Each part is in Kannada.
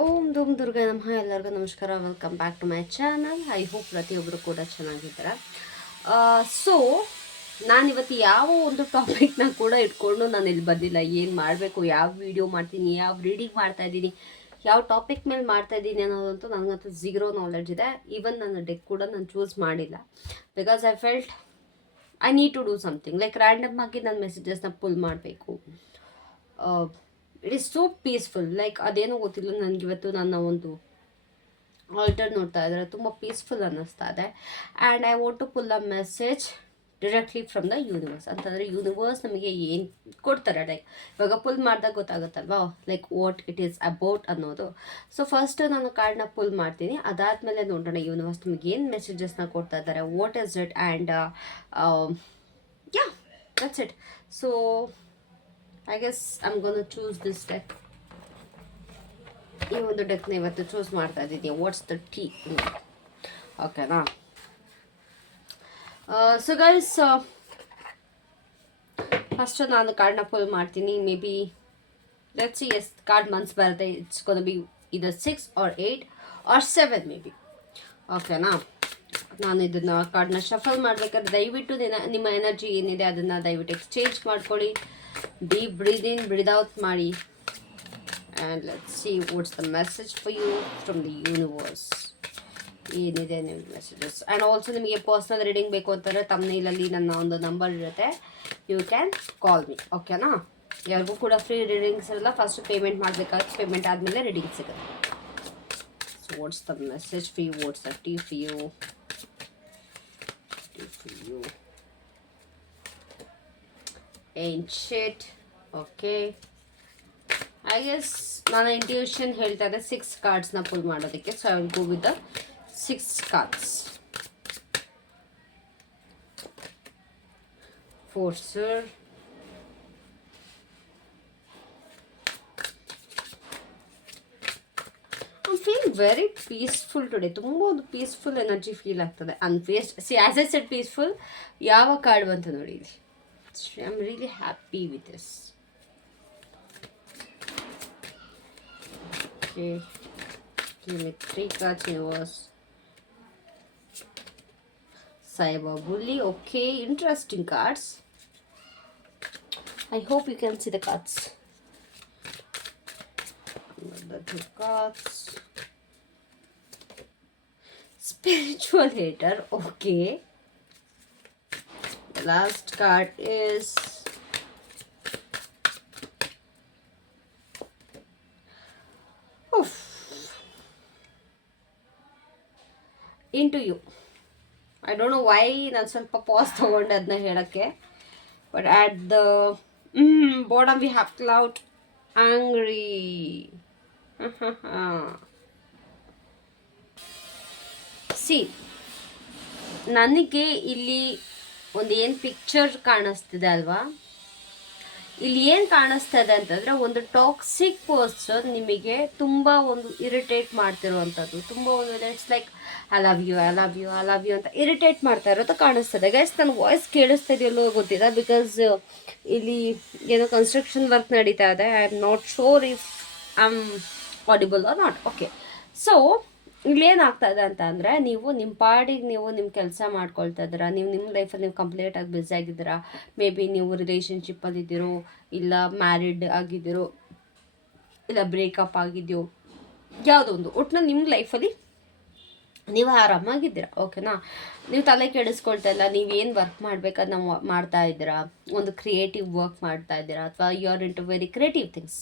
ಓಂ ಧೂಮ್ ದುರ್ಗಾ ನಮಃ. ಎಲ್ಲರಿಗೂ ನಮಸ್ಕಾರ. Welcome back to my channel. I hope ಪ್ರತಿಯೊಬ್ಬರು ಕೂಡ ಚೆನ್ನಾಗಿದ್ದಾರೆ. ಸೊ ನಾನಿವತ್ತು ಯಾವ ಒಂದು ಟಾಪಿಕ್ನ ಕೂಡ ಇಟ್ಕೊಂಡು ನಾನು ಇಲ್ಲಿ ಬಂದಿಲ್ಲ. ಏನು ಮಾಡಬೇಕು, ಯಾವ ವಿಡಿಯೋ ಮಾಡ್ತೀನಿ, ಯಾವ ರೀಡಿಂಗ್ ಮಾಡ್ತಾ ಇದ್ದೀನಿ, ಯಾವ ಟಾಪಿಕ್ ಮೇಲೆ ಮಾಡ್ತಾ ಇದ್ದೀನಿ ಅನ್ನೋದಂತೂ ನನಗಂತೂ ಝೀರೋ ನಾಲೆಡ್ಜ್ ಇದೆ. ಈವನ್ ನನ್ನ ಡೆಕ್ ಕೂಡ ನಾನು ಚೂಸ್ ಮಾಡಿಲ್ಲ. Because I felt I need to do something. Like random ಆಗಿ ನನ್ನ ಮೆಸೇಜಸ್ನ ಪುಲ್ ಮಾಡಬೇಕು. It is so peaceful. Like ಅದೇನೋ ಗೊತ್ತಿಲ್ಲ ನನಗಿವತ್ತು ನನ್ನ ಒಂದು ಆಲ್ಟರ್ ನೋಡ್ತಾ ಇದ್ದಾರೆ ತುಂಬ ಪೀಸ್ಫುಲ್ ಅನ್ನಿಸ್ತಾ ಇದೆ. And I want to pull a message directly from the universe. ಅಂತಂದರೆ ಯೂನಿವರ್ಸ್ ನಮಗೆ ಏನು ಕೊಡ್ತಾರೆ, ಲೈಕ್ ಇವಾಗ ಪುಲ್ ಮಾಡಿದಾಗ ಗೊತ್ತಾಗುತ್ತಲ್ವಾ like what it is about ಅನ್ನೋದು. ಸೊ ಫಸ್ಟ್ ನಾನು ಕಾರ್ಡ್ನ ಪುಲ್ ಮಾಡ್ತೀನಿ. ಅದಾದಮೇಲೆ ನೋಡೋಣ ಯೂನಿವರ್ಸ್ ನಮಗೆ ಏನು ಮೆಸೇಜಸ್ನ ಕೊಡ್ತಾ ಇದ್ದಾರೆ, what is it, and yeah that's it. So I guess I'm gonna choose this deck. ಈ ಒಂದು ಡೆಕ್ನ ಇವತ್ತು ಚೂಸ್ ಮಾಡ್ತಾ ಇದ್ದೀನಿ. What's the tea? ಓಕೆನಾ? ಸೊ ಗೈಸ್, ಫಸ್ಟ್ ನಾನು ಕಾರ್ಡ್ನ ಪುಲ್ ಮಾಡ್ತೀನಿ. ಮೇ ಬಿ ಲೆಟ್ಸ್ ಸಿ ಎಸ್ ಕಾರ್ಡ್ ಮನ್ಸ್ ಬರುತ್ತೆ. ಇಟ್ಸ್ ಗೋನ ಬಿ ಇದರ್ 6 or 8 or 7 ಮೇ ಬಿ. ಓಕೆನಾ? ನಾನು ಇದನ್ನು ಕಾರ್ಡ್ನ ಶಫಲ್ ಮಾಡಬೇಕಾದ್ರೆ ದಯವಿಟ್ಟು ನಿಮ್ಮ ಎನರ್ಜಿ ಏನಿದೆ ಅದನ್ನು ದಯವಿಟ್ಟು ಎಕ್ಸ್ಚೇಂಜ್ ಮಾಡ್ಕೊಳ್ಳಿ. Deep breathe in, breathe out ಮಾಡಿ. And let's see what's the message for you from the universe. ಏನಿದೆ ನಿಮ್ಮ ಮೆಸೇಜಸ್. ಆ್ಯಂಡ್ ಆಲ್ಸೋ ನಿಮಗೆ ಪರ್ಸ್ನಲ್ ರೀಡಿಂಗ್ ಬೇಕು ಅಂತಂದರೆ ತಮ್ಮನೇಲಲ್ಲಿ ನನ್ನ ಒಂದು ನಂಬರ್ ಇರುತ್ತೆ. You can call me. ಓಕೆನಾ? ಯಾರಿಗೂ ಕೂಡ ಫ್ರೀ ರೀಡಿಂಗ್ಸ್ ಇರಲ್ಲ. ಫಸ್ಟ್ ಪೇಮೆಂಟ್ ಮಾಡಬೇಕಾಗುತ್ತೆ. ಪೇಮೆಂಟ್ ಆದಮೇಲೆ ರೀಡಿಂಗ್ ಸಿಗುತ್ತೆ. So what's the message for you, what's the tea for you, for you. Ain't shit. Okay, I guess ನನ್ನ ಇಂಟ್ಯೂಷನ್ ಹೇಳ್ತಾ ಇದೆ 6 ಕಾರ್ಡ್ಸ್ನ ಪುಲ್ ಮಾಡೋದಕ್ಕೆ. So I will go with the 6 cards. Forcer, feel very peaceful today. ತುಂಬ ಒಂದು ಪೀಸ್ಫುಲ್ ಎನರ್ಜಿ ಫೀಲ್ ಆಗ್ತದೆ. Unfazed see as I said peaceful. ಯಾವ ಕಾರ್ಡ್ ಬಂತು ನೋಡಿ ಇಲ್ಲಿ. I am really happy with this. Okay, give me 3 cards universe. Saiba Bully. Okay, interesting cards. I hope you can see the cards. The 2 cards. Spiritual hater. Okay. The last card is oof, into you. I don't know why ನಾನು ಸ್ವಲ್ಪ ಪಾಸ್ ತಗೊಂಡೆ ಅದನ್ನ ಹೇಳಕ್ಕೆ. But at the bottom we have cloud, angry. C ನನಗೆ ಇಲ್ಲಿ ಒಂದು ಏನು ಪಿಕ್ಚರ್ ಕಾಣಿಸ್ತಿದೆ ಅಲ್ವಾ, ಇಲ್ಲಿ ಏನು ಕಾಣಿಸ್ತಾ ಇದೆ ಅಂತಂದರೆ ಒಂದು ಟಾಕ್ಸಿಕ್ ಪರ್ಸನ್ ನಿಮಗೆ ತುಂಬ ಒಂದು ಇರಿಟೇಟ್ ಮಾಡ್ತಿರುವಂಥದ್ದು. ತುಂಬ ಒಂದು it's like I love you, I love you, I love you ಅಂತ ಇರಿಟೇಟ್ ಮಾಡ್ತಾ ಇರೋದು ಕಾಣಿಸ್ತದೆ. ಗೈಸ್ ನನ್ನ ವಾಯ್ಸ್ ಕೇಳಿಸ್ತಾ ಇದೆಯಲ್ಲೋ ಗೊತ್ತಿಲ್ಲ. ಬಿಕಾಸ್ ಇಲ್ಲಿ ಏನೋ ಕನ್ಸ್ಟ್ರಕ್ಷನ್ ವರ್ಕ್ ನಡೀತಾ ಇದೆ. I am not sure if I am audible or not. Okay, so ಇಲ್ಲೇನಾಗ್ತಾ ಇದೆ ಅಂತ ಅಂದರೆ, ನೀವು ನಿಮ್ಮ ಪಾಡಿಗೆ ನೀವು ನಿಮ್ಮ ಕೆಲಸ ಮಾಡ್ಕೊಳ್ತಾ ಇದ್ದೀರಾ. ನೀವು ನಿಮ್ಮ ಲೈಫಲ್ಲಿ ನೀವು ಕಂಪ್ಲೀಟಾಗಿ ಬ್ಯುಸಿ ಆಗಿದ್ದೀರಾ. ಮೇ ಬಿ ನೀವು ರಿಲೇಷನ್ಶಿಪ್ಪಲ್ಲಿದ್ದೀರೋ, ಇಲ್ಲ ಮ್ಯಾರಿಡ್ ಆಗಿದ್ದೀರೋ, ಇಲ್ಲ ಬ್ರೇಕಪ್ ಆಗಿದೆಯೋ, ಯಾವುದೋ ಒಂದು ಒಟ್ಟಿನಲ್ಲಿ ನಿಮ್ಮ ಲೈಫಲ್ಲಿ ನೀವು ಆರಾಮಾಗಿದ್ದೀರಾ. ಓಕೆನಾ? ನೀವು ತಲೆ ಕೆಡಿಸ್ಕೊಳ್ತಾ ಇಲ್ಲ. ನೀವೇನು ವರ್ಕ್ ಮಾಡಬೇಕಾದ್ರೆ ನಾವು ಮಾಡ್ತಾ ಇದ್ದೀರಾ, ಒಂದು ಕ್ರಿಯೇಟಿವ್ ವರ್ಕ್ ಮಾಡ್ತಾ ಇದ್ದೀರಾ, ಅಥವಾ you are into very creative things.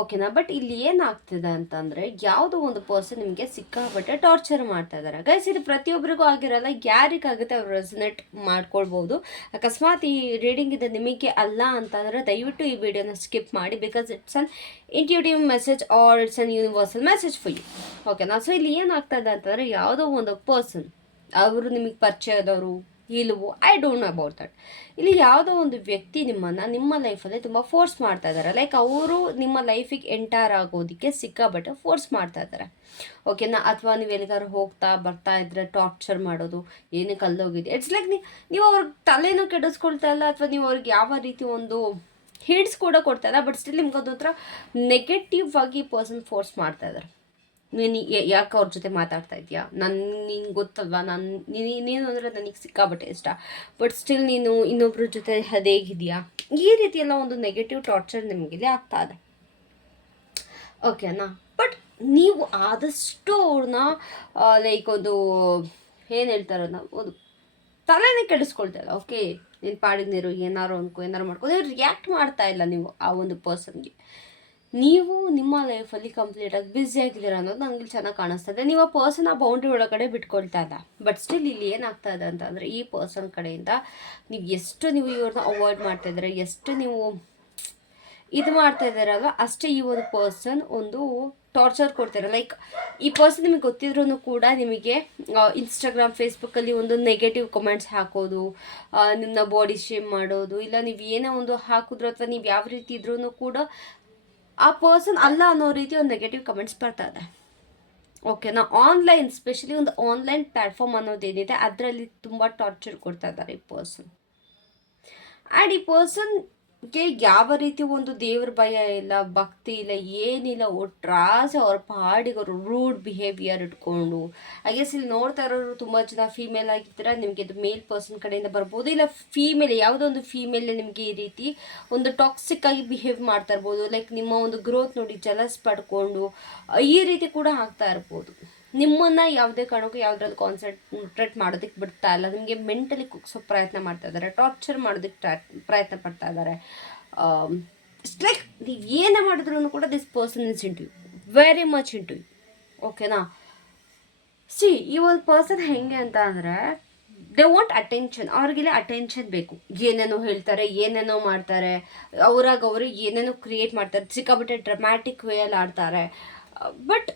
ಓಕೆನಾ? ಬಟ್ ಇಲ್ಲಿ ಏನಾಗ್ತಿದೆ ಅಂತಂದರೆ, ಯಾವುದೋ ಒಂದು ಪರ್ಸನ್ ನಿಮಗೆ ಸಿಕ್ಕಾಪಟ್ಟೆ ಟಾರ್ಚರ್ ಮಾಡ್ತಾ ಇದ್ದಾರೆ. ಗೈಸ್ ಇದು ಪ್ರತಿಯೊಬ್ಬರಿಗೂ ಆಗಿರಲ್ಲ. ಯಾರಿಗಾಗುತ್ತೆ ಅವ್ರು ರೆಸನೇಟ್ ಮಾಡ್ಕೊಳ್ಬೋದು. ಅಕಸ್ಮಾತ್ ಈ ರೀಡಿಂಗ್ ಇದೆ ನಿಮಗೆ ಅಲ್ಲ ಅಂತಂದರೆ ದಯವಿಟ್ಟು ಈ ವಿಡಿಯೋನ ಸ್ಕಿಪ್ ಮಾಡಿ. Because it's an intuitive message or it's an universal message for you. ಓಕೆನಾ? ಸೊ ಇಲ್ಲಿ ಏನಾಗ್ತಾ ಇದೆ ಅಂತಂದರೆ, ಯಾವುದೋ ಒಂದು ಪರ್ಸನ್ ಅವರು ನಿಮಗೆ ಪರಿಚಯದವರು ಇಲ್ವೋ, I don't know about that. ಇಲ್ಲಿ ಯಾವುದೋ ಒಂದು ವ್ಯಕ್ತಿ ನಿಮ್ಮನ್ನು ನಿಮ್ಮ ಲೈಫಲ್ಲಿ ತುಂಬ ಫೋರ್ಸ್ ಮಾಡ್ತಾ ಇದ್ದಾರೆ. ಲೈಕ್ ಅವರು ನಿಮ್ಮ ಲೈಫಿಗೆ ಎಂಟರ್ ಆಗೋದಕ್ಕೆ ಸಿಕ್ಕಾಬಟ್ಟೆ ಫೋರ್ಸ್ ಮಾಡ್ತಾ ಇದ್ದಾರೆ. ಓಕೆನಾ? ಅಥವಾ ನೀವು ಎಲ್ಲಿಗಾರು ಹೋಗ್ತಾ ಬರ್ತಾ ಇದ್ರೆ ಟಾರ್ಚರ್ ಮಾಡೋದು, ಏನಕ್ಕೆ ಅಲ್ಲೋಗಿದೆ. ಇಟ್ಸ್ ಲೈಕ್ ನೀವು ಅವ್ರಿಗೆ ತಲೆನೂ ಕೆಡಿಸ್ಕೊಳ್ತಾ ಇಲ್ಲ, ಅಥವಾ ನೀವು ಅವ್ರಿಗೆ ಯಾವ ರೀತಿ ಒಂದು ಹಿಡ್ಸ್ ಕೂಡ ಕೊಡ್ತಾ ಇಲ್ಲ, ಬಟ್ ಸ್ಟಿಲ್ ನಿಮ್ಗೆ ಅದೊಂಥರ ನೆಗೆಟಿವ್ ಆಗಿ ಪರ್ಸನ್ ಫೋರ್ಸ್ ಮಾಡ್ತಾ ಇದ್ದಾರೆ. ನೀನು ಯಾಕೆ ಅವ್ರ ಜೊತೆ ಮಾತಾಡ್ತಾ ಇದೆಯಾ, ನಿಂಗೆ ಗೊತ್ತಲ್ವಾ, ನೀನು ಅಂದರೆ ನನಗೆ ಸಿಕ್ಕಾಬಟ್ಟೆ ಇಷ್ಟ, ಬಟ್ ಸ್ಟಿಲ್ ನೀನು ಇನ್ನೊಬ್ರ ಜೊತೆ ಅದೇಗಿದೆಯಾ, ಈ ರೀತಿ ಎಲ್ಲ ಒಂದು ನೆಗೆಟಿವ್ ಟಾರ್ಚರ್ ನಿಮಗಿಲ್ಲಿ ಆಗ್ತಾ ಇದೆ. ಓಕೆನಾ. ಬಟ್ ನೀವು ಆದಷ್ಟು ಅವ್ರನ್ನ ಲೈಕ್ ಒಂದು ಏನು ಹೇಳ್ತಾರೋ ನಾವು ಒಂದು ತಲೆನೇ ಕೆಡಿಸ್ಕೊಳ್ತಾ ಇಲ್ಲ. ಓಕೆ, ನೀನು ಪಾಡಿಗೆ ನೀರು ಏನಾರು ಏನಾರು ಮಾಡ್ಕೊ ರಿಯಾಕ್ಟ್ ಮಾಡ್ತಾ ಇಲ್ಲ ನೀವು ಆ ಒಂದು ಪರ್ಸನ್ಗೆ. ನೀವು ನಿಮ್ಮ ಲೈಫಲ್ಲಿ ಕಂಪ್ಲೀಟಾಗಿ ಬ್ಯುಸಿ ಆಗಿದ್ದೀರ ಅನ್ನೋದು ನನಗೆ ಚೆನ್ನಾಗಿ ಕಾಣಿಸ್ತದೆ. ನೀವು ಆ ಪರ್ಸನ್ ಆ ಬೌಂಡ್ರಿ ಒಳಗಡೆ ಬಿಟ್ಕೊಳ್ತಾ ಇಲ್ಲ. ಬಟ್ ಸ್ಟಿಲ್ ಇಲ್ಲಿ ಏನಾಗ್ತಾ ಇದೆ ಅಂತಂದರೆ, ಈ ಪರ್ಸನ್ ಕಡೆಯಿಂದ ನೀವು ಎಷ್ಟು ನೀವು ಇವ್ರನ್ನ ಅವಾಯ್ಡ್ ಮಾಡ್ತಾ ಇದ್ದೀರ, ಎಷ್ಟು ನೀವು ಇದು ಮಾಡ್ತಾ ಇದ್ದಾರಲ್ವ, ಅಷ್ಟೇ ಈ ಒಂದು ಪರ್ಸನ್ ಒಂದು ಟಾರ್ಚರ್ ಕೊಡ್ತಾರೆ. ಲೈಕ್ ಈ ಪರ್ಸನ್ ನಿಮಗೆ ಗೊತ್ತಿದ್ರೂ ಕೂಡ ನಿಮಗೆ ಇನ್ಸ್ಟಾಗ್ರಾಮ್ ಫೇಸ್ಬುಕ್ಕಲ್ಲಿ ಒಂದು ನೆಗೆಟಿವ್ ಕಮೆಂಟ್ಸ್ ಹಾಕೋದು, ನಿಮ್ಮನ್ನ ಬಾಡಿ ಶೇಮ್ ಮಾಡೋದು, ಇಲ್ಲ ನೀವು ಏನೇ ಒಂದು ಹಾಕಿದ್ರು ಅಥವಾ ನೀವು ಯಾವ ರೀತಿ ಇದ್ರೂ ಕೂಡ ಆ ಪರ್ಸನ್ ಅಲ್ಲ ಅನ್ನೋ ರೀತಿ ಒಂದು ನೆಗೆಟಿವ್ ಕಮೆಂಟ್ಸ್ ಬರ್ತಾ ಇದೆ. ಓಕೆನಾ. ಆನ್ಲೈನ್ ಸ್ಪೆಷಲಿ ಒಂದು ಆನ್ಲೈನ್ ಪ್ಲ್ಯಾಟ್ಫಾರ್ಮ್ ಅನ್ನೋದೇನಿದೆ ಅದರಲ್ಲಿ ತುಂಬ ಟಾರ್ಚರ್ ಕೊಡ್ತಾ ಇದ್ದಾರೆ ಈ ಪರ್ಸನ್. ಆ್ಯಂಡ್ ಈ ಪರ್ಸನ್ಗೆ ಯಾವ ರೀತಿ ಒಂದು ದೇವ್ರ ಭಯ ಇಲ್ಲ, ಭಕ್ತಿ ಇಲ್ಲ, ಏನಿಲ್ಲ, ಒಟ್ರಾಸೆ ಅವ್ರ ಪಾಡಿಗೆ ಅವರು ರೂಡ್ ಬಿಹೇವಿಯರ್ ಇಟ್ಕೊಂಡು. ಐ ಗೆಸ್ ಇಲ್ಲಿ ನೋಡ್ತಾ ಇರೋರು ತುಂಬ ಜನ ಫೀಮೇಲ್ ಆಗಿದ್ದೀರಾ, ನಿಮಗೆ ಇದು ಮೇಲ್ ಪರ್ಸನ್ ಕಡೆಯಿಂದ ಬರ್ಬೋದು, ಇಲ್ಲ ಫೀಮೇಲ್ ಯಾವುದೋ ಒಂದು ಫೀಮೇಲ್ ನಿಮಗೆ ಈ ರೀತಿ ಒಂದು ಟಾಕ್ಸಿಕ್ ಆಗಿ ಬಿಹೇವ್ ಮಾಡ್ತಾ ಇರ್ಬೋದು. ಲೈಕ್ ನಿಮ್ಮ ಒಂದು ಗ್ರೋತ್ ನೋಡಿ ಜಲಸ್ ಪಡ್ಕೊಂಡು ಈ ರೀತಿ ಕೂಡ ಆಗ್ತಾ ಇರ್ಬೋದು. ನಿಮ್ಮನ್ನು ಯಾವುದೇ ಕಾರಣಕ್ಕೂ ಯಾವುದ್ರಲ್ಲಿ ಕಾನ್ಸಂಟ್ರೇಟ್ ಮಾಡೋದಕ್ಕೆ ಬಿಡ್ತಾ ಇಲ್ಲ, ನಿಮಗೆ ಮೆಂಟಲಿ ಕುಗ್ಸೋ ಪ್ರಯತ್ನ ಮಾಡ್ತಾ ಇದ್ದಾರೆ, ಟಾರ್ಚರ್ ಮಾಡೋದಕ್ಕೆ ಪ್ರಯತ್ನ ಪಡ್ತಾ ಇದ್ದಾರೆ. ಇಟ್ಸ್ ಲೈಕ್ ನೀವು ಏನೇ ಮಾಡಿದ್ರು ಕೂಡ this person is into you, very much into you. ಓಕೆನಾ. ಈ ಒಂದು ಪರ್ಸನ್ ಹೆಂಗೆ ಅಂತ ಅಂದರೆ, ದೇ ವಾಂಟ್ ಅಟೆನ್ಷನ್. ಅವ್ರಿಗೆಲ್ಲ ಅಟೆನ್ಷನ್ ಬೇಕು. ಏನೇನೋ ಹೇಳ್ತಾರೆ, ಏನೇನೋ ಮಾಡ್ತಾರೆ, ಅವ್ರಿಗೆ ಏನೇನೋ ಕ್ರಿಯೇಟ್ ಮಾಡ್ತಾರೆ, ಸಿಕ್ಕಾಬಿಟ್ಟೆ ಡ್ರಾಮ್ಯಾಟಿಕ್ ವೇಯಲ್ಲಿ ಆಡ್ತಾರೆ. But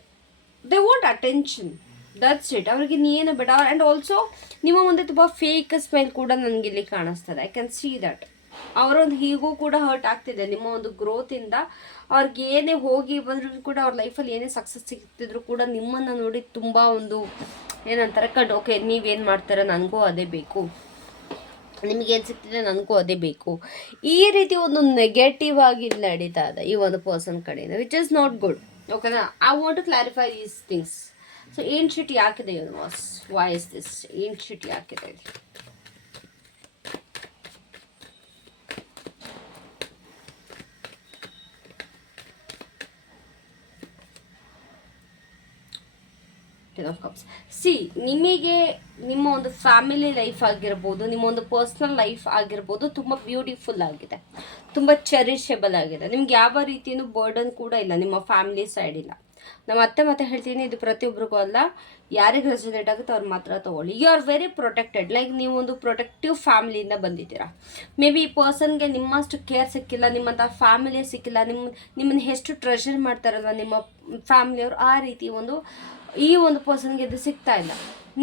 they want attention, that's it. ಅವ್ರಿಗೆ ಏನು ಬೇಡ. ಆ್ಯಂಡ್ ಆಲ್ಸೋ ನಿಮ್ಮ ಮುಂದೆ ತುಂಬ ಫೇಕ್ ಸ್ಮೈಲ್ ಕೂಡ ನನಗಿಲ್ಲಿ ಕಾಣಿಸ್ತದೆ. I can see that. ಅವರೊಂದು ಹೀಗೂ ಕೂಡ ಹರ್ಟ್ ಆಗ್ತಿದೆ ನಿಮ್ಮ ಒಂದು ಗ್ರೋತಿಂದ. ಅವ್ರಿಗೆ ಏನೇ ಹೋಗಿ ಬಂದರೂ ಕೂಡ ಅವ್ರ ಲೈಫಲ್ಲಿ ಏನೇ ಸಕ್ಸಸ್ ಸಿಗ್ತಿದ್ರು ಕೂಡ ನಿಮ್ಮನ್ನು ನೋಡಿ ತುಂಬ ಒಂದು ಏನಂತಾರೆ ಓಕೆ ನೀವೇನು ಮಾಡ್ತಾರೆ ನನಗೂ ಅದೇ ಬೇಕು, ನಿಮಗೇನು ಸಿಗ್ತಿದೆ ನನಗೂ ಅದೇ ಬೇಕು, ಈ ರೀತಿ ಒಂದು ನೆಗೆಟಿವ್ ಆಗಿ ನಡೀತಾ ಇದೆ ಈ ಒಂದು ಪರ್ಸನ್ ಕಡೆಯಿಂದ, ವಿಚ್ ಇಸ್ ನಾಟ್ ಗುಡ್. ಓಕೆನಾ. I want to clarify these things. So ಏನು ಶಿಟ್ ಯಾಕಿದೆ ಯೂನಿವರ್ಸ್, ವೈ ಇಸ್ ದಿಸ್, ಏನು ಶಿಟ್ ಯಾಕಿದೆ? ನಿಮಗೆ ನಿಮ್ಮ ಒಂದು ಫ್ಯಾಮಿಲಿ ಲೈಫ್ ಆಗಿರ್ಬೋದು, ನಿಮ್ಮ ಒಂದು ಪರ್ಸ್ನಲ್ ಲೈಫ್ ಆಗಿರ್ಬೋದು, ತುಂಬ ಬ್ಯೂಟಿಫುಲ್ ಆಗಿದೆ, ತುಂಬ ಚೆರಿಷಬಲ್ ಆಗಿದೆ. ನಿಮ್ಗೆ ಯಾವ ರೀತಿಯೂ ಬರ್ಡನ್ ಕೂಡ ಇಲ್ಲ ನಿಮ್ಮ ಫ್ಯಾಮಿಲಿ ಸೈಡಿಲ್ಲ. ನಾನು ಮತ್ತೆ ಹೇಳ್ತೀನಿ, ಇದು ಪ್ರತಿಯೊಬ್ಬರಿಗೂ ಅಲ್ಲ, ಯಾರಿಗೆ ರೆಸನೇಟ್ ಆಗುತ್ತೆ ಅವ್ರು ಮಾತ್ರ ತೊಗೊಳ್ಳಿ. You are very protected. Like ನೀವು ಒಂದು ಪ್ರೊಟೆಕ್ಟಿವ್ ಫ್ಯಾಮಿಲಿಯಿಂದ ಬಂದಿದ್ದೀರಾ. ಮೇ ಬಿ ಈ ಪರ್ಸನ್ಗೆ ನಿಮ್ಮಷ್ಟು ಕೇರ್ ಸಿಕ್ಕಿಲ್ಲ, ನಿಮ್ಮಂಥ ಫ್ಯಾಮಿಲಿ ಸಿಕ್ಕಿಲ್ಲ, ನಿಮ್ಮನ್ನು ಎಷ್ಟು ಟ್ರೆಷರ್ ಮಾಡ್ತಾರಲ್ವ ನಿಮ್ಮ ಫ್ಯಾಮಿಲಿಯವರು, ಆ ರೀತಿ ಈ ಒಂದು ಪರ್ಸನ್ಗೆ ಇದು ಸಿಗ್ತಾ ಇಲ್ಲ.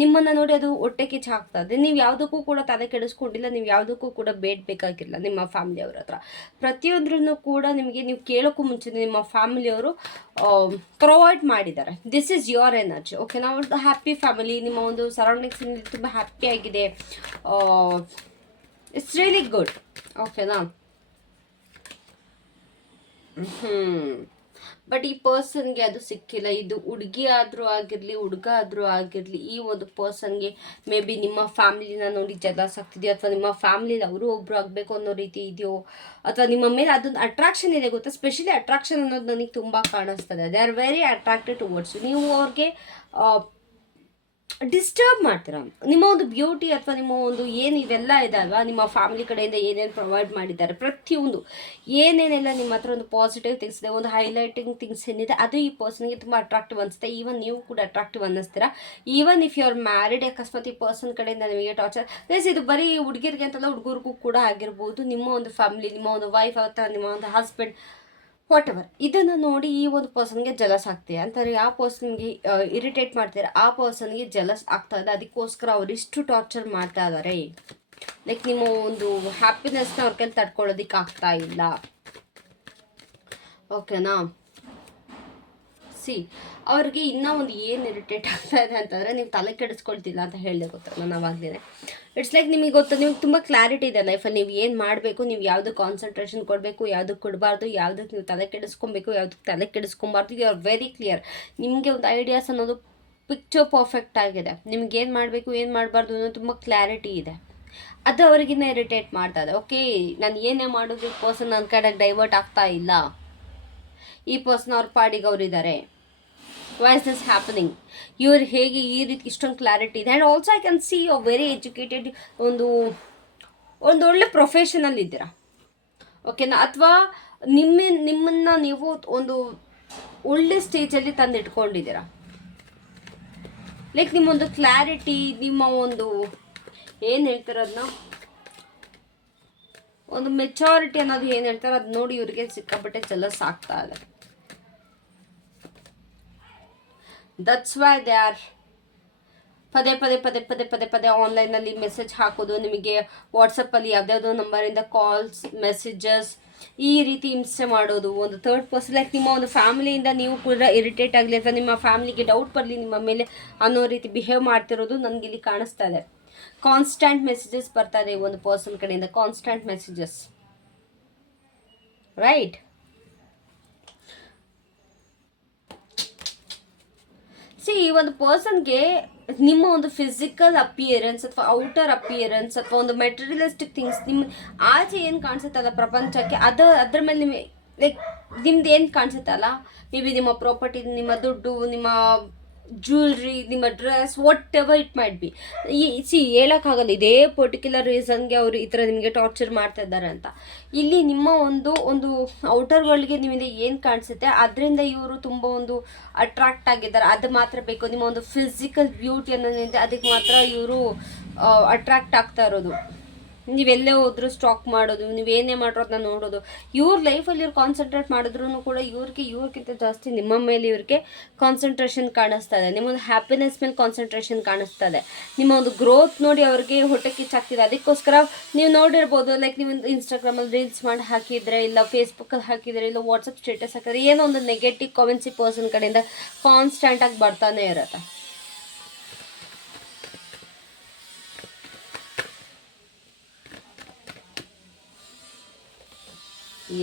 ನಿಮ್ಮನ್ನು ನೋಡಿ ಅದು ಹೊಟ್ಟೆ ಕಿಚ್ಚು ಹಾಕ್ತದೆ. ನೀವು ಯಾವುದಕ್ಕೂ ಕೂಡ ತಲೆ ಕೆಡಿಸ್ಕೊಂಡಿಲ್ಲ, ನೀವು ಯಾವುದಕ್ಕೂ ಕೂಡ ಬೇಡಬೇಕಾಗಿಲ್ಲ ನಿಮ್ಮ ಫ್ಯಾಮಿಲಿಯವ್ರ ಹತ್ರ. ಪ್ರತಿಯೊಂದ್ರೂ ಕೂಡ ನಿಮಗೆ ನೀವು ಕೇಳೋಕ್ಕೂ ಮುಂಚೆ ನಿಮ್ಮ ಫ್ಯಾಮಿಲಿಯವರು ಪ್ರೊವೈಡ್ ಮಾಡಿದ್ದಾರೆ. This is your energy. Okay, ನಾವು ಒಂದು ಹ್ಯಾಪಿ ಫ್ಯಾಮಿಲಿ, ನಿಮ್ಮ ಒಂದು ಸರೌಂಡಿಂಗ್ಸ್ ತುಂಬ ಹ್ಯಾಪಿಯಾಗಿದೆ. It's really good. ಓಕೆನಾ. ಬಟ್ ಈ ಪರ್ಸನ್ಗೆ ಅದು ಸಿಕ್ಕಿಲ್ಲ. ಇದು ಹುಡುಗಿ ಆದರೂ ಆಗಿರಲಿ, ಹುಡುಗ ಆದರೂ ಆಗಿರಲಿ, ಈ ಒಂದು ಪರ್ಸನ್ಗೆ ಮೇ ಬಿ ನಿಮ್ಮ ಫ್ಯಾಮಿಲಿನ ನೋಡಿ ಜಲಸ್ ಆಗ್ತಿದೆಯೋ, ಅಥವಾ ನಿಮ್ಮ ಫ್ಯಾಮಿಲಿಲಿ ಅವರು ಒಬ್ಬರು ಆಗಬೇಕು ಅನ್ನೋ ರೀತಿ ಇದೆಯೋ, ಅಥವಾ ನಿಮ್ಮ ಮೇಲೆ ಅದೊಂದು ಅಟ್ರಾಕ್ಷನ್ ಇದೆ ಗೊತ್ತಾ. ಸ್ಪೆಷಲಿ ಅಟ್ರಾಕ್ಷನ್ ಅನ್ನೋದು ನನಗೆ ತುಂಬ ಕಾಣಿಸ್ತದೆ. They are very attracted towards. ನೀವು ಅವ್ರಿಗೆ ಡಿಸ್ಟರ್ಬ್ ಮಾಡ್ತೀರ. ನಿಮ್ಮ ಒಂದು ಬ್ಯೂಟಿ ಅಥವಾ ನಿಮ್ಮ ಒಂದು ಏನು ಇವೆಲ್ಲ ಇದೆ ಅಲ್ವಾ, ನಿಮ್ಮ ಫ್ಯಾಮಿಲಿ ಕಡೆಯಿಂದ ಏನೇನು ಪ್ರೊವೈಡ್ ಮಾಡಿದ್ದಾರೆ, ಪ್ರತಿಯೊಂದು ಏನೇನೆಲ್ಲ ನಿಮ್ಮ ಹತ್ರ ಒಂದು ಪಾಸಿಟಿವ್ ಥಿಂಗ್ಸ್ ಇದೆ, ಒಂದು ಹೈಲೈಟಿಂಗ್ ಥಿಂಗ್ಸ್ ಏನಿದೆ, ಅದು ಈ ಪರ್ಸನ್ಗೆ ತುಂಬ ಅಟ್ರಾಕ್ಟಿವ್ ಅನಿಸುತ್ತೆ. ಈವನ್ ನೀವು ಕೂಡ ಅಟ್ರಾಕ್ಟಿವ್ ಅನ್ನಿಸ್ತೀರಾ. Even if you are married, ಅಕಸ್ಮಾತ್ ಈ ಪರ್ಸನ್ ಕಡೆಯಿಂದ ನಿಮಗೆ ಟಾರ್ಚರ್ ಪ್ಲಸ್ ಇದು ಬರೀ ಹುಡುಗಿರಿಗೆ ಅಂತಲ್ಲ, ಹುಡುಗರಿಗೂ ಕೂಡ ಆಗಿರ್ಬೋದು. ನಿಮ್ಮ ಒಂದು ಫ್ಯಾಮಿಲಿ, ನಿಮ್ಮ ಒಂದು ವೈಫ್ ಅಥವಾ ನಿಮ್ಮ ಒಂದು ಹಸ್ಬೆಂಡ್, ವಾಟ್ ಎವರ್, ಇದನ್ನು ನೋಡಿ ಈ ಒಂದು ಪರ್ಸನ್ಗೆ ಜಲಸ್ ಆಗ್ತೀಯ ಅಂತಾರೆ. ಆ ಪರ್ಸನ್ಗೆ ಇರಿಟೇಟ್ ಮಾಡ್ತಾರೆ, ಆ ಪರ್ಸನ್ಗೆ ಜಲಸ್ ಆಗ್ತಾ ಇದೆ. ಅದಕ್ಕೋಸ್ಕರ ಅವ್ರು ಇಷ್ಟು ಟಾರ್ಚರ್ ಮಾಡ್ತಾ ಇದ್ದಾರೆ. ಲೈಕ್ ನಿಮ್ಮ ಒಂದು ಹ್ಯಾಪಿನೆಸ್ನ ಅವ್ರ ಕೈಲಿ ತಡ್ಕೊಳ್ಳೋದಿಕ್ಕೆ ಆಗ್ತಾ ಇಲ್ಲ. ಓಕೆನಾ. ಸಿ ಅವ್ರಿಗೆ ಇನ್ನೂ ಒಂದು ಏನು ಇರಿಟೇಟ್ ಆಗ್ತಾ ಇದೆ ಅಂತಂದರೆ ನೀವು ತಲೆ ಕೆಡಿಸ್ಕೊಳ್ತಿಲ್ಲ ಅಂತ ಹೇಳಿದೆ ಗೊತ್ತಲ್ಲ ನಾನು ಅವಾಗಲೇ. ಇಟ್ಸ್ ಲೈಕ್ ನಿಮಗೆ ಗೊತ್ತು, ನಿಮ್ಗೆ ತುಂಬ ಕ್ಲಾರಿಟಿ ಇದೆ ಲೈಫಲ್ಲಿ ನೀವು ಏನು ಮಾಡಬೇಕು, ನೀವು ಯಾವುದಕ್ಕೆ ಕಾನ್ಸಂಟ್ರೇಷನ್ ಕೊಡಬೇಕು, ಯಾವುದಕ್ಕೆ ಕೊಡಬಾರ್ದು, ಯಾವುದಕ್ಕೆ ನೀವು ತಲೆ ಕೆಡಿಸ್ಕೊಬೇಕು, ಯಾವುದಕ್ಕೆ ತಲೆ ಕೆಡಿಸ್ಕೊಬಾರ್ದು. You are very clear. ನಿಮಗೆ ಒಂದು ಐಡಿಯಾಸ್ ಅನ್ನೋದು ಪಿಕ್ಚರ್ ಪರ್ಫೆಕ್ಟ್ ಆಗಿದೆ. ನಿಮ್ಗೆ ಏನು ಮಾಡಬೇಕು ಏನು ಮಾಡಬಾರ್ದು ಅನ್ನೋ ತುಂಬ ಕ್ಲಾರಿಟಿ ಇದೆ. ಅದು ಅವ್ರಿಗಿನ್ನ ಇರಿಟೇಟ್ ಮಾಡ್ತಾ ಇದೆ. ಓಕೆ, ನಾನು ಏನೇ ಮಾಡೋದು ಈ ಪರ್ಸನ್ ನನ್ನ ಕಡೆಗೆ ಡೈವರ್ಟ್ ಆಗ್ತಾ ಇಲ್ಲ, ಈ ಪರ್ಸನ್ ಅವ್ರ ಪಾಡಿಗೆ ಅವರಿದ್ದಾರೆ. Why is this happening? ಇವ್ರು ಹೇಗೆ ಈ ರೀತಿ ಇಷ್ಟೊಂದು ಕ್ಲಾರಿಟಿ ಇದೆ. And also I can see you very educated, ಒಂದು ಒಳ್ಳೆ ಪ್ರೊಫೆಷನಲ್ ಇದ್ದೀರಾ, ಓಕೆನಾ? ಅಥವಾ ನಿಮ್ಮನ್ನು ನೀವು ಒಂದು ಒಳ್ಳೆ ಸ್ಟೇಜಲ್ಲಿ ತಂದು ಇಟ್ಕೊಂಡಿದ್ದೀರಾ. ಲೈಕ್ ನಿಮ್ಮೊಂದು ಕ್ಲಾರಿಟಿ, ನಿಮ್ಮ ಒಂದು ಏನು ಹೇಳ್ತಾರೆ ಅದನ್ನ, ಒಂದು ಮೆಚುರಿಟಿ ಅನ್ನೋದು ಏನು ಹೇಳ್ತಾರೆ ಅದು ನೋಡಿ ಇವ್ರಿಗೆ ಸಿಕ್ಕಾಪಟ್ಟೆ ಜಲಸ್ ಆಗ್ತಾ ಇದೆ. ದಟ್ಸ್ ವೈ ದೇ ಆರ್ ಪದೇ ಪದೇ ಪದೇ ಪದೇ ಪದೇ ಪದೇ ಆನ್ಲೈನಲ್ಲಿ ಮೆಸೇಜ್ ಹಾಕೋದು, ನಿಮಗೆ ವಾಟ್ಸಪ್ಪಲ್ಲಿ ಯಾವುದ್ಯಾವುದೋ ನಂಬರಿಂದ ಕಾಲ್ಸ್ ಮೆಸೇಜಸ್ ಈ ರೀತಿ ಹಿಂಸೆ ಮಾಡೋದು. ಒಂದು ಥರ್ಡ್ ಪರ್ಸನ್ ಲೈಕ್ ನಿಮ್ಮ ಒಂದು ಫ್ಯಾಮಿಲಿಯಿಂದ ನೀವು ಕೂಡ ಇರಿಟೇಟ್ ಆಗಲಿ ಅಥವಾ ನಿಮ್ಮ ಫ್ಯಾಮಿಲಿಗೆ ಡೌಟ್ ಬರಲಿ ನಿಮ್ಮ ಮೇಲೆ ಅನ್ನೋ ರೀತಿ ಬಿಹೇವ್ ಮಾಡ್ತಿರೋದು ನನಗೆ ಇಲ್ಲಿ ಕಾಣಿಸ್ತಾ ಇದೆ. ಕಾನ್ಸ್ಟೆಂಟ್ ಮೆಸೇಜಸ್ ಬರ್ತಾ ಇದೆ ಒಂದು ಪರ್ಸನ್ ಕಡೆಯಿಂದ, ಕಾನ್ಸ್ಟೆಂಟ್ ಮೆಸೇಜಸ್, ರೈಟ್? ಸಿ ಈ ಒಂದು ಪರ್ಸನ್ಗೆ ನಿಮ್ಮ ಒಂದು ಫಿಸಿಕಲ್ ಅಪಿಯರೆನ್ಸ್ ಅಥವಾ ಔಟರ್ ಅಪಿಯರೆನ್ಸ್ ಅಥವಾ ಒಂದು ಮೆಟೀರಿಯಲಿಸ್ಟಿಕ್ ಥಿಂಗ್ಸ್ ನಿಮ್ಮ ಆಚೆ ಏನು ಕಾಣಿಸುತ್ತಲ್ಲ ಪ್ರಪಂಚಕ್ಕೆ, ಅದ್ರ ಮೇಲೆ ನಿಮಗೆ ಲೈಕ್ ನಿಮ್ದು ಏನು ಕಾಣಿಸುತ್ತಲ್ಲ, ಮೇ ಬಿ ನಿಮ್ಮ ಪ್ರಾಪರ್ಟಿ, ನಿಮ್ಮ ದುಡ್ಡು, ನಿಮ್ಮ ಜ್ಯುವೆಲ್ರಿ, ನಿಮ್ಮ dress, what ever it might be. ಹೇಳೋಕ್ಕಾಗಲ್ಲ ಇದೇ ಪರ್ಟಿಕ್ಯುಲರ್ ರೀಸನ್ಗೆ ಅವರು ಈ ಥರ ನಿಮಗೆ ಟಾರ್ಚರ್ ಮಾಡ್ತಾ ಇದ್ದಾರೆ ಅಂತ. ಇಲ್ಲಿ ನಿಮ್ಮ ಒಂದು ಔಟರ್ ವರ್ಲ್ಡ್ಗೆ ನಿಮಗೆ ಏನು ಕಾಣಿಸುತ್ತೆ ಅದರಿಂದ ಇವರು ತುಂಬ ಒಂದು ಅಟ್ರಾಕ್ಟ್ ಆಗಿದ್ದಾರೆ. ಅದು ಮಾತ್ರ ಬೇಕು, ನಿಮ್ಮ ಒಂದು ಫಿಸಿಕಲ್ ಬ್ಯೂಟಿ ಅನ್ನೋದಿದೆ ಅದಕ್ಕೆ ಮಾತ್ರ ಇವರು ಅಟ್ರಾಕ್ಟ್ ಆಗ್ತಾ ಇರೋದು. ನೀವೆಲ್ಲೇ ಹೋದ್ರು ಸ್ಟಾಕ್ ಮಾಡೋದು, ನೀವೇನೇ ಮಾಡ್ರೋ ಅದನ್ನ ನೋಡೋದು. ಇವ್ರ ಲೈಫಲ್ಲಿ ಇವ್ರು ಕಾನ್ಸಂಟ್ರೇಟ್ ಮಾಡಿದ್ರು ಕೂಡ ಇವ್ರಿಗಿಂತ ಜಾಸ್ತಿ ನಿಮ್ಮ ಮೇಲೆ ಇವ್ರಿಗೆ ಕಾನ್ಸಂಟ್ರೇಷನ್ ಕಾಣಿಸ್ತಾ ಇದೆ. ನಿಮ್ಮ ಒಂದು ಹ್ಯಾಪಿನೆಸ್ ಮೇಲೆ ಕಾನ್ಸಂಟ್ರೇಷನ್ ಕಾಣಿಸ್ತಾ ಇದೆ. ನಿಮ್ಮ ಒಂದು ಗ್ರೋತ್ ನೋಡಿ ಅವ್ರಿಗೆ ಹೊಟ್ಟೆ ಕಿಚ್ಚಾಗ್ತಿದೆ. ಅದಕ್ಕೋಸ್ಕರ ನೀವು ನೋಡಿರ್ಬೋದು, ಲೈಕ್ ನೀವು ಇನ್ಸ್ಟಾಗ್ರಾಮಲ್ಲಿ ರೀಲ್ಸ್ ಮಾಡಿ ಹಾಕಿದರೆ, ಇಲ್ಲ ಫೇಸ್ಬುಕ್ಕಲ್ಲಿ ಹಾಕಿದರೆ, ಇಲ್ಲ ವಾಟ್ಸಪ್ ಸ್ಟೇಟಸ್ ಹಾಕಿದರೆ, ಏನೋ ಒಂದು ನೆಗೆಟಿವ್ ಕಾಮೆಂಟ್ಸ್ ಈ ಪರ್ಸನ್ ಕಡೆಯಿಂದ ಕಾನ್ಸ್ಟೆಂಟಾಗಿ ಬರ್ತಾನೆ ಇರುತ್ತೆ.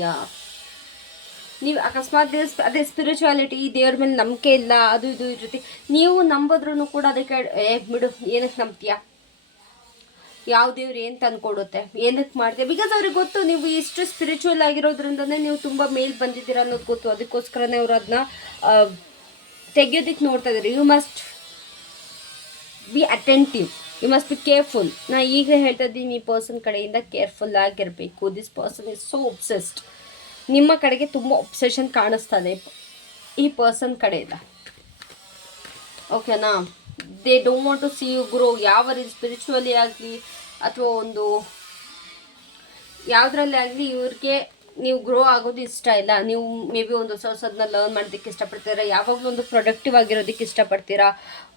ಯಾ ನೀವು ಅಕಸ್ಮಾತ್ ಅದೇ ಸ್ಪಿರಿಚುವಾಲಿಟಿ, ದೇವ್ರ ಮೇಲೆ ನಂಬಿಕೆ ಇಲ್ಲ, ಅದು ಇದು ಇರುತ್ತೆ, ನೀವು ನಂಬೋದ್ರೂ ಕೂಡ ಅದಕ್ಕೆ ಬಿಡು ಏನಕ್ಕೆ ನಂಬ್ತೀಯಾ, ಯಾವ ದೇವ್ರು ಏನು ತಂದುಕೊಡುತ್ತೆ, ಏನಕ್ಕೆ ಮಾಡ್ತೀಯ, ಬಿಕಾಸ್ ಅವ್ರಿಗೆ ಗೊತ್ತು ನೀವು ಇಷ್ಟು ಸ್ಪಿರಿಚುವಲ್ ಆಗಿರೋದ್ರಿಂದನೇ ನೀವು ತುಂಬ ಮೇಲ್ ಬಂದಿದ್ದೀರಾ ಅನ್ನೋದು ಗೊತ್ತು. ಅದಕ್ಕೋಸ್ಕರನೇ ಅವರು ಅದನ್ನ ತೆಗಿಯೋದಕ್ಕೆ ನೋಡ್ತಾ ಇದ್ದಾರೆ. You must be attentive, you must be careful. ನಾ ಈಗ ಹೇಳ್ತಾ ಇದ್ದೀನಿ, ಈ ಪರ್ಸನ್ ಕಡೆಯಿಂದ ಕೇರ್ಫುಲ್ ಆಗಿರಬೇಕು. This person is so obsessed. ನಿಮ್ಮ ಕಡೆಗೆ ತುಂಬ ಒಬ್ಸೆಷನ್ ಕಾಣಿಸ್ತದೆ ಈ ಪರ್ಸನ್ ಕಡೆಯಿಂದ, ಓಕೆನಾ? They don't want to see you grow. ಯಾವ ರೀತಿ ಸ್ಪಿರಿಚುವಲಿ ಆಗಲಿ ಅಥವಾ ಒಂದು ಯಾವುದ್ರಲ್ಲಿ ಆಗಲಿ ಇವ್ರಿಗೆ ನೀವು ಗ್ರೋ ಆಗೋದು ಇಷ್ಟ ಇಲ್ಲ. ನೀವು ಮೇ ಬಿ ಒಂದು ಹೊಸದನ್ನ ಲರ್ನ್ ಮಾಡೋದಕ್ಕೆ ಇಷ್ಟಪಡ್ತೀರಾ, ಯಾವಾಗಲೂ ಒಂದು ಪ್ರೊಡಕ್ಟಿವ್ ಆಗಿರೋದಕ್ಕೆ ಇಷ್ಟಪಡ್ತೀರಾ,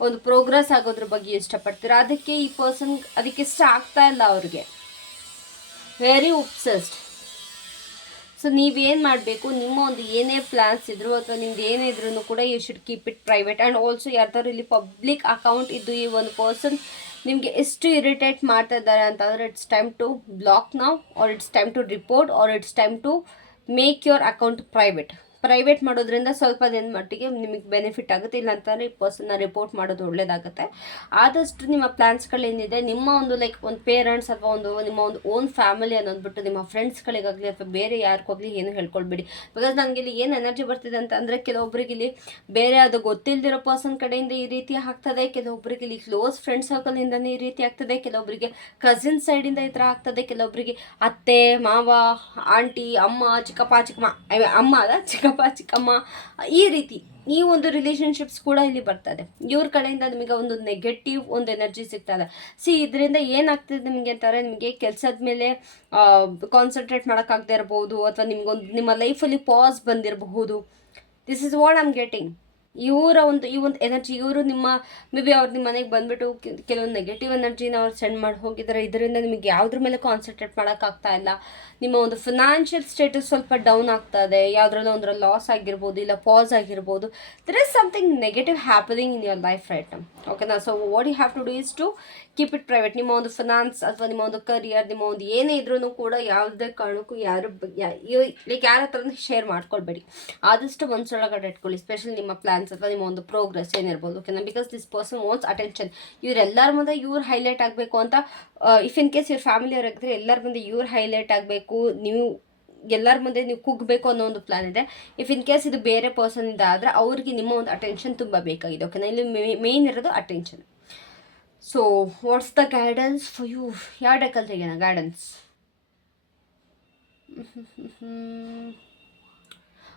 ಒಂದು ಪ್ರೋಗ್ರೆಸ್ ಆಗೋದ್ರ ಬಗ್ಗೆ ಇಷ್ಟಪಡ್ತೀರಾ. ಅದಕ್ಕೆ ಈ ಪರ್ಸನ್ ಅದಕ್ಕೆ ಇಷ್ಟ ಆಗ್ತಾ ಇಲ್ಲ ಅವ್ರಿಗೆ. Very obsessed. ಸೊ ನೀವೇನು ಮಾಡಬೇಕು, ನಿಮ್ಮ ಒಂದು ಏನೇ ಪ್ಲ್ಯಾನ್ಸ್ ಇದ್ರು ಅಥವಾ ನಿಮ್ದು ಏನೇ ಇದ್ರೂ ಕೂಡ you should keep it private. And also ಯಾರ್ದಾದ್ರು ಇಲ್ಲಿ ಪಬ್ಲಿಕ್ ಅಕೌಂಟ್ ಇದ್ದು ಈ ಒಂದು ಪರ್ಸನ್ ನಿಮಗೆ ಎಷ್ಟು ಇರಿಟೇಟ್ ಮಾಡ್ತಾ ಇದ್ದಾರೆ ಅಂತಂದರೆ, it's time to block now, or it's time to report, or it's time to make your account private ಮಾಡೋದ್ರಿಂದ ಸ್ವಲ್ಪ ದಿನ ಮಟ್ಟಿಗೆ ನಿಮಗೆ ಬೆನಿಫಿಟ್ ಆಗುತ್ತೆ. ಇಲ್ಲ ಅಂತಂದರೆ ಈ ಪರ್ಸನ್ನ ರಿಪೋರ್ಟ್ ಮಾಡೋದು ಒಳ್ಳೆಯದಾಗುತ್ತೆ. ಆದಷ್ಟು ನಿಮ್ಮ ಪ್ಲ್ಯಾನ್ಸ್ಗಳೇನಿದೆ, ನಿಮ್ಮ ಒಂದು ಲೈಕ್ ಒಂದು ಪೇರೆಂಟ್ಸ್ ಅಥವಾ ನಿಮ್ಮ ಒಂದು ಓನ್ ಫ್ಯಾಮಿಲಿ ಅನ್ನೋದ್ಬಿಟ್ಟು ನಿಮ್ಮ ಫ್ರೆಂಡ್ಸ್ಗಳಿಗಾಗಲಿ ಅಥವಾ ಬೇರೆ ಯಾರಿಗೋಗಲಿ ಏನು ಹೇಳ್ಕೊಳ್ಬೇಡಿ. ಬಿಕಾಸ್ ನನಗೆ ಇಲ್ಲಿ ಏನು ಎನರ್ಜಿ ಬರ್ತಿದೆ ಅಂತಂದರೆ, ಕೆಲವೊಬ್ಬರಿಗೆ ಇಲ್ಲಿ ಬೇರೆ ಅದು ಗೊತ್ತಿಲ್ಲದಿರೋ ಪರ್ಸನ್ ಕಡೆಯಿಂದ ಈ ರೀತಿ ಆಗ್ತದೆ, ಕೆಲವೊಬ್ಬರಿಗೆ ಇಲ್ಲಿ ಕ್ಲೋಸ್ ಫ್ರೆಂಡ್ ಸರ್ಕಲಿಂದನೇ ಈ ರೀತಿ ಆಗ್ತದೆ, ಕೆಲವೊಬ್ಬರಿಗೆ ಕಸಿನ್ ಸೈಡಿಂದ ಈ ಥರ ಆಗ್ತದೆ, ಕೆಲವೊಬ್ಬರಿಗೆ ಅತ್ತೆ ಮಾವ ಆಂಟಿ ಅಮ್ಮ ಅಮ್ಮ ಅಲ್ಲ ಚಿಕ್ಕಮ್ಮ ಈ ರೀತಿ ಈ ಒಂದು ರಿಲೇಷನ್ಶಿಪ್ಸ್ ಕೂಡ ಇಲ್ಲಿ ಬರ್ತದೆ. ಇವ್ರ ಕಡೆಯಿಂದ ನಿಮಗೆ ಒಂದು ನೆಗೆಟಿವ್ ಒಂದು ಎನರ್ಜಿ ಸಿಗ್ತದೆ. ಇದರಿಂದ ಏನಾಗ್ತದೆ ನಿಮಗೆ ಅಂತಾರೆ, ನಿಮಗೆ ಕೆಲಸದ ಮೇಲೆ ಕಾನ್ಸಂಟ್ರೇಟ್ ಮಾಡೋಕ್ಕಾಗದೇ ಇರಬಹುದು, ಅಥವಾ ನಿಮ್ಮ ಲೈಫಲ್ಲಿ ಪಾಸ್ ಬಂದಿರಬಹುದು. This is what I am getting. ಈ ಒಂದು ಎನರ್ಜಿ, ಇವರು ನಿಮ್ಮ ಮೇ ಬಿ ಅವ್ರು ನಿಮ್ಮ ಮನೆಗೆ ಬಂದುಬಿಟ್ಟು ಕೆಲವೊಂದು ನೆಗೆಟಿವ್ ಎನರ್ಜಿನ ಅವ್ರು ಸೆಂಡ್ ಮಾಡಿ ಹೋಗಿದ್ದಾರೆ. ಇದರಿಂದ ನಿಮಗೆ ಯಾವುದ್ರ ಮೇಲೆ ಕಾನ್ಸಂಟ್ರೇಟ್ ಮಾಡೋಕ್ಕಾಗ್ತಾ ಇಲ್ಲ. ನಿಮ್ಮ ಒಂದು ಫಿನಾನ್ಷಿಯಲ್ ಸ್ಟೇಟಸ್ ಸ್ವಲ್ಪ ಡೌನ್ ಆಗ್ತಾ ಇದೆ, ಯಾವುದ್ರಲ್ಲೋ ಒಂದರ ಲಾಸ್ ಆಗಿರ್ಬೋದು, ಇಲ್ಲ ಪಾಸ್ ಆಗಿರ್ಬೋದು. There is something negative happening in your life right now. ಓಕೆನಾ? So what you have to do is to keep it private. ನಿಮ್ಮ ಒಂದು ಫಿನಾನ್ಸ್ ಅಥವಾ ನಿಮ್ಮ ಒಂದು ಕರಿಯರ್, ನಿಮ್ಮ ಒಂದು ಏನೇ ಇದ್ರೂ ಕೂಡ ಯಾವುದೇ ಕಾರಣಕ್ಕೂ ಲೈಕ್ ಯಾರ ಹತ್ರನೂ ಶೇರ್ ಮಾಡ್ಕೊಳ್ಬೇಡಿ. ಆದಷ್ಟು ಮನಸ್ಸೊಳಗಡೆ ಇಟ್ಕೊಳ್ಳಿ, ಸ್ಪೆಷಲಿ ನಿಮ್ಮ ಪ್ಲಾನ್ಸ್ ಅಥವಾ ನಿಮ್ಮ ಒಂದು ಪ್ರೋಗ್ರೆಸ್ ಏನಿರ್ಬೋದು. ಓಕೆನಾ? Because this person wants attention. ಇವರೆಲ್ಲರ ಮುಂದೆ ಇವ್ರು ಹೈಲೈಟ್ ಆಗಬೇಕು ಅಂತ, ಇಫ್ ಇನ್ ಕೇಸ್ ಇವ್ರ ಫ್ಯಾಮಿಲಿಯವರಾಗಿದ್ದರೆ ಎಲ್ಲರ ಮುಂದೆ ಇವ್ರು ಹೈಲೈಟ್ ಆಗಬೇಕು, ನೀವು ಎಲ್ಲರ ಮುಂದೆ ನೀವು ಕುಗ್ಗಬೇಕು ಅನ್ನೋ ಒಂದು ಪ್ಲಾನ್ ಇದೆ. ಇಫ್ ಇನ್ ಕೇಸ್ ಇದು ಬೇರೆ ಪರ್ಸನ್ ಇಂದ ಆದರೆ ಅವ್ರಿಗೆ ನಿಮ್ಮ ಒಂದು ಅಟೆನ್ಷನ್ ತುಂಬ ಬೇಕಾಗಿದೆ. ಓಕೆನಾ? ಇಲ್ಲಿ ಮೇನ್ ಇರೋದು attention. So what's the guidance for you? ಯಾವ ಡೆಕ್ಕಲ್ಲಿ ತೆಗೆಯೋಣ guidance?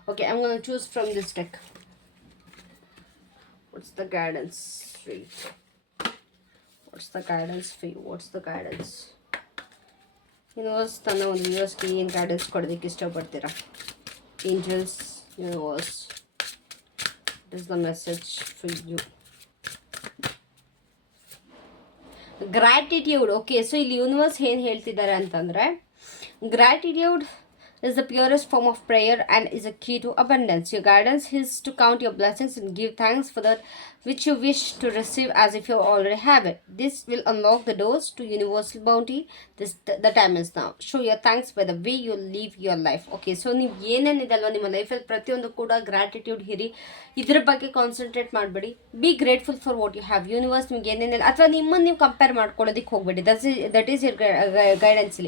Okay, I'm going to choose from this deck. What's the guidance for you? What's the guidance for you? What's the guidance? Universe ತನ್ನ ಒಂದು ವ್ಯೂವರ್ಸ್ಗೆ ಏನು ಗೈಡೆನ್ಸ್ ಕೊಡೋದಕ್ಕೆ ಇಷ್ಟಪಡ್ತೀರಾ? Angels, universe, it is the message for you. Gratitude. Okay, so ಇಲ್ಲಿ ಯೂನಿವರ್ಸ್ ಏನು ಹೇಳ್ತಿದ್ದಾರೆ ಅಂತಂದರೆ, gratitude is the purest form of prayer and is a key to abundance. Your guidance is to count your blessings and give thanks for that which you wish to receive as if you already have it. This will unlock the doors to universal bounty. The time is now. Show your thanks by the way you live your life. Okay, so ನೀವು ಏನೇನಿದೆ ಅಲ್ವಾ ನಿಮ್ಮ ಲೈಫಲ್ಲಿ ಪ್ರತಿಯೊಂದು ಕೂಡ ಗ್ರ್ಯಾಟಿಟ್ಯೂಡ್ ಇರಿ. ಇದ್ರ ಬಗ್ಗೆ ಕಾನ್ಸಂಟ್ರೇಟ್ ಮಾಡಬೇಡಿ. Be grateful for what you have. Universe ನಿಮ್ಗೆ ಏನೇನಿಲ್ಲ ಅಥವಾ ನಿಮ್ಮನ್ನು ನೀವು ಕಂಪೇರ್ ಮಾಡ್ಕೊಳ್ಳೋದಕ್ಕೆ ಹೋಗಬೇಡಿ. That is your guidance.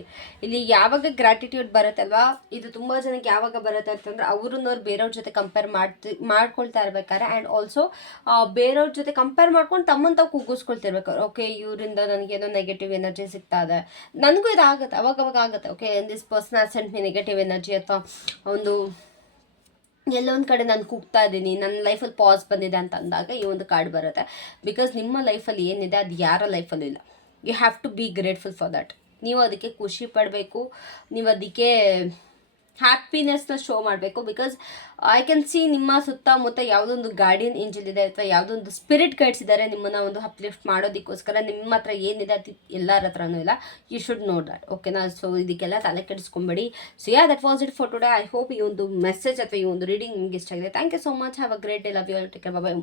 ಇಲ್ಲಿ ಯಾವಾಗ ಗ್ರ್ಯಾಟಿಟ್ಯೂಡ್ ಬರುತ್ತಲ್ವಾ, ಇದು ತುಂಬ ಜನಕ್ಕೆ ಯಾವಾಗ ಬರುತ್ತೆ ಅಂತಂದ್ರೆ ಅವ್ರನ್ನವ್ರು ಬೇರೆಯವ್ರ ಜೊತೆ ಕಂಪೇರ್ ಮಾಡ್ಕೊಳ್ತಾ ಇರ್ಬೇಕಾದ್ರೆ, ಆ್ಯಂಡ್ ಆಲ್ಸೋ ಬೇರೆಯವ್ರ ಜೊತೆ ಕಂಪೇರ್ ಮಾಡ್ಕೊಂಡು ತಮ್ಮನ್ನು ತಾವು ಕುಗ್ಗಿಸ್ಕೊಳ್ತಿರ್ಬೇಕಾದ್ರೆ. ಓಕೆ, ಇವರಿಂದ ನನಗೇನೋ ನೆಗೆಟಿವ್ ಎನರ್ಜಿ ಸಿಗ್ತಾ ಇದೆ, ನನಗೂ ಇದು ಆಗುತ್ತೆ, ಅವಾಗವಾಗ ಆಗುತ್ತೆ. Okay, this person has scent me negative energy, ಅಥವಾ ಒಂದು ಎಲ್ಲೊಂದು ಕಡೆ ನಾನು ಕೂಗ್ತಾ ಇದ್ದೀನಿ, ನನ್ನ ಲೈಫಲ್ಲಿ ಪಾಸ್ ಬಂದಿದೆ ಅಂತ ಅಂದಾಗ ಈ ಒಂದು ಕಾರ್ಡ್ ಬರುತ್ತೆ. ಬಿಕಾಸ್ ನಿಮ್ಮ ಲೈಫಲ್ಲಿ ಏನಿದೆ ಅದು ಯಾರ ಲೈಫಲ್ಲೂ ಇಲ್ಲ. You have to be grateful for that. ನೀವು ಅದಕ್ಕೆ ಖುಷಿ ಪಡಬೇಕು, ನೀವು ಅದಕ್ಕೆ ಹ್ಯಾಪಿನೆಸ್ನ ಶೋ ಮಾಡಬೇಕು. ಬಿಕಾಸ್ ಐ ಕ್ಯಾನ್ ಸಿ ನಿಮ್ಮ ಸುತ್ತಮುತ್ತ ಯಾವುದೊಂದು ಗಾರ್ಡಿಯನ್ ಏಂಜಲ್ ಇದೆ ಅಥವಾ ಯಾವುದೊಂದು ಸ್ಪಿರಿಟ್ ಗೈಡ್ಸ್ ಇದ್ದಾರೆ ನಿಮ್ಮನ್ನು ಒಂದು ಅಪ್ಲಿಫ್ಟ್ ಮಾಡೋದಕ್ಕೋಸ್ಕರ. ನಿಮ್ಮ ಹತ್ರ ಏನಿದೆ ಅದು ಎಲ್ಲರ ಹತ್ರನೂ ಇಲ್ಲ. You should know that. ಓಕೆನಾ? ಸೊ ಇದಕ್ಕೆಲ್ಲ ತಲೆ ಕೆಡಿಸ್ಕೊಂಬೇಡಿ. So that was it for today. I hope ಈ ಒಂದು ಮೆಸೇಜ್ ಅಥವಾ ಈ ಒಂದು ರೀಡಿಂಗ್ ನಿಮ್ಗೆ ಇಷ್ಟ ಆಗಿದೆ. Thank you so much. Have a great day. Love you all. Take care. Bye by.